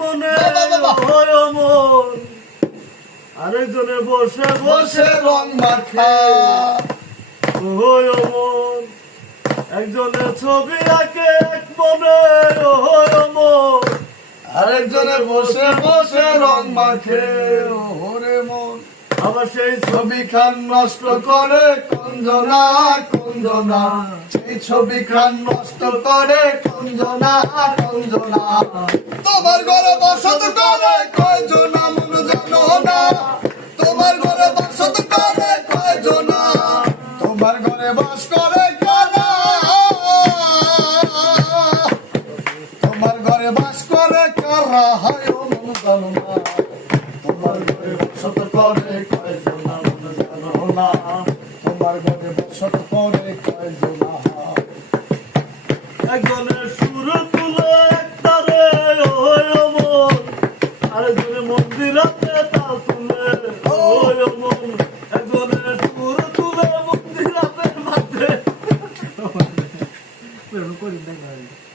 মনে হয় মন, আরেকজনে বসে বসে রং মাখে হয় মন, একজনে ছবি আঁকে এক মনে হয় মন, আরেকজনে বসে বসে রং মাখে ওরে মন। আবার সেই ছবি খান নষ্ট করে কঞ্জনা কঞ্জনা, সেই ছবি খান নষ্ট করে কঞ্জনা কঞ্জনা। তোমার ঘরে বসত করে কয়জনা মন জানো না, তোমার ঘরে বসত করে কয়জনা, তোমার ঘরে বাস করে কারা, তোমার ঘরে বাস করে কারা হয় মন জানো না, তোমার ঘরে বসত করে কয়জনা মন জানো না, তোমার ঘরে বসত করে কয়জনা। একজনের সুর তুলে একতারে হয় মন, আরেকজনের মন্দিরাতে তাল তুলে হয় মন, একজনের সুর তুলে মন্দিরাতে মাঝে